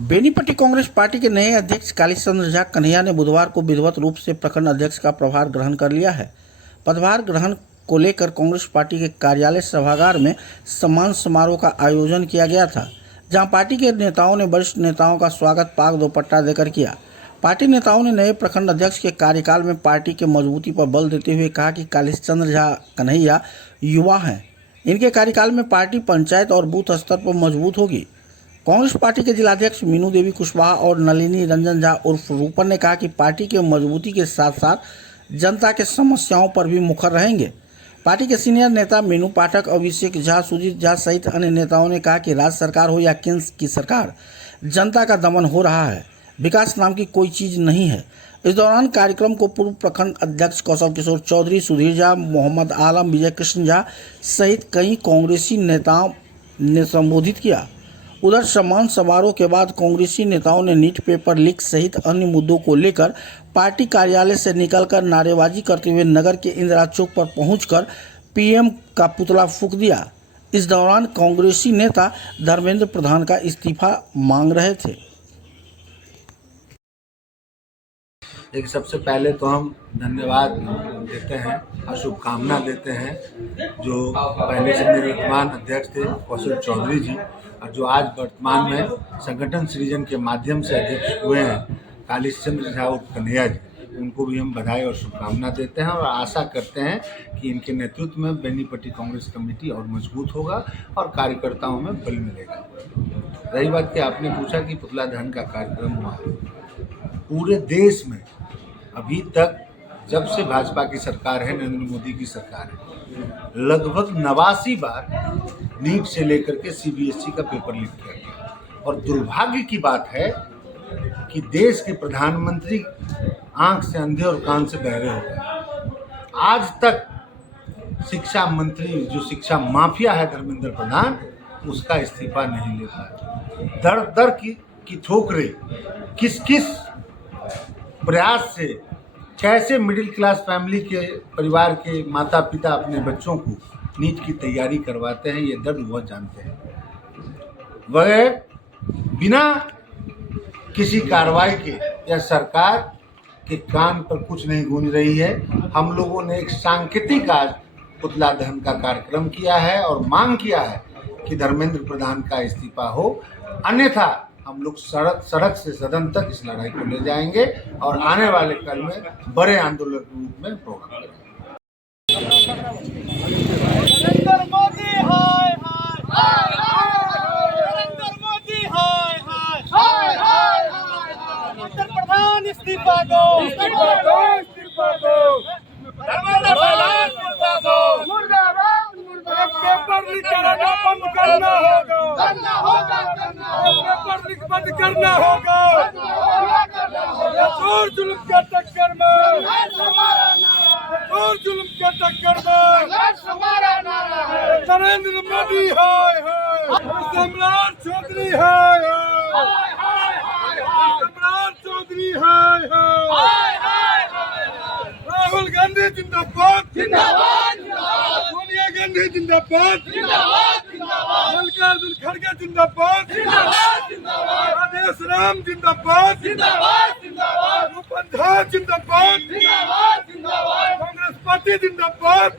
Benipatti Congress party के नए अध्यक्ष कालीचंद्र झा कन्हैया ने बुधवार को विधिवत रूप से प्रखंड अध्यक्ष का प्रभार ग्रहण कर लिया है। पदभार ग्रहण को लेकर कांग्रेस पार्टी के कार्यालय सभागार में सम्मान समारोह का आयोजन किया गया था, जहां पार्टी के नेताओं ने वरिष्ठ नेताओं का स्वागत पाग दोपट्टा देकर किया। पार्टी नेताओं ने नए प्रखंड अध्यक्ष के कार्यकाल में पार्टी के मजबूती पर बल देते हुए कहा कि कालीचंद्र झा कन्हैया युवा हैं, इनके कार्यकाल में पार्टी पंचायत और बूथ स्तर पर मजबूत होगी। कांग्रेस पार्टी के जिलाध्यक्ष मीनू देवी कुशवाहा और नलिनी रंजन झा उर्फ रूपन ने कहा कि पार्टी के मजबूती के साथ साथ जनता के समस्याओं पर भी मुखर रहेंगे। पार्टी के सीनियर नेता मीनू पाठक, अभिषेक झा, सुजीत झा सहित अन्य नेताओं ने कहा कि राज्य सरकार हो या केंद्र की सरकार, जनता का दमन हो रहा है, विकास नाम की कोई चीज नहीं है। इस दौरान कार्यक्रम को पूर्व प्रखंड अध्यक्ष कौशल किशोर चौधरी, सुधीर झा, मोहम्मद आलम, विजय कृष्ण झा सहित कई कांग्रेसी नेताओं ने संबोधित किया। उधर सम्मान समारोह के बाद कांग्रेसी नेताओं ने नीट पेपर लीक सहित अन्य मुद्दों को लेकर पार्टी कार्यालय से निकलकर नारेबाजी करते हुए नगर के इंदिरा चौक पर पहुंचकर पीएम का पुतला फूंक दिया। इस दौरान कांग्रेसी नेता धर्मेंद्र प्रधान का इस्तीफा मांग रहे थे। एक सबसे पहले तो हम धन्यवाद देते हैं और शुभकामना देते हैं जो पहले से निवर्तमान अध्यक्ष थे कौशल चौधरी जी, और जो आज वर्तमान में संगठन सृजन के माध्यम से अध्यक्ष हुए हैं कालीचंद्र झा उर्फ कन्हैया जी, उनको भी हम बधाई और शुभकामना देते हैं और आशा करते हैं कि इनके नेतृत्व में बेनीपट्टी कांग्रेस कमेटी और मजबूत होगा और कार्यकर्ताओं में बल मिलेगा। रही बात कि आपने पूछा कि पुतला दहन का कार्यक्रम हुआ, पूरे देश में अभी तक जब से भाजपा की सरकार है, नरेंद्र मोदी की सरकार है, लगभग 89 बार नीट से लेकर के सीबीएसई का पेपर लीक किया गया। और दुर्भाग्य की बात है कि देश के प्रधानमंत्री आंख से अंधे और कान से बहरे हो गए। आज तक शिक्षा मंत्री, जो शिक्षा माफिया है धर्मेंद्र प्रधान, उसका इस्तीफा नहीं ले पाया। दर दर की ठोकरें, किस किस प्रयास से, कैसे मिडिल क्लास फैमिली के परिवार के माता पिता अपने बच्चों को नीट की तैयारी करवाते हैं, ये दर्द वह जानते हैं। वह बिना किसी कार्रवाई के या सरकार के कान पर कुछ नहीं गूंज रही है। हम लोगों ने एक सांकेतिक आज पुतला दहन का कार्यक्रम किया है और मांग किया है कि धर्मेंद्र प्रधान का इस्तीफा हो, अन्यथा हम लोग सड़क से सदन तक इस लड़ाई को ले जाएंगे और आने वाले कल में बड़े आंदोलन के रूप में प्रोग्राम करेंगे। नरेंद्र मोदी हाय हाय नरेंद्र मोदी हाय हाय नरेंद्र प्रधान इस्तीफा दो, इस्तीफा दो, इस्तीफा दो, धर्मेंद्र प्रधान मुर्दाबाद, मुर्दाबाद, मुर्दाबाद। पेपर लीक करना बंद करना होगा, करना होगा, पेपर लीक बंद करना होगा। जोर जुल्म के टक्कर में, जोर जुल्म के टक्कर में नरेंद्र मोदी हाय हाय, सम्राट चौधरी हाय हाय, सम्राट चौधरी हाय हाय, राहुल गांधी जिंदाबाद, जिंदाबाद, सोनिया गांधी जिंदाबाद, जिंदाबाद, मल्लिकार्जुन खड़गे जिंदाबाद, जिंदाबाद, राधेश राम जिंदाबाद, जिंदाबाद, रूपन झा जिंदाबाद, कांग्रेस पार्टी जिंदाबाद।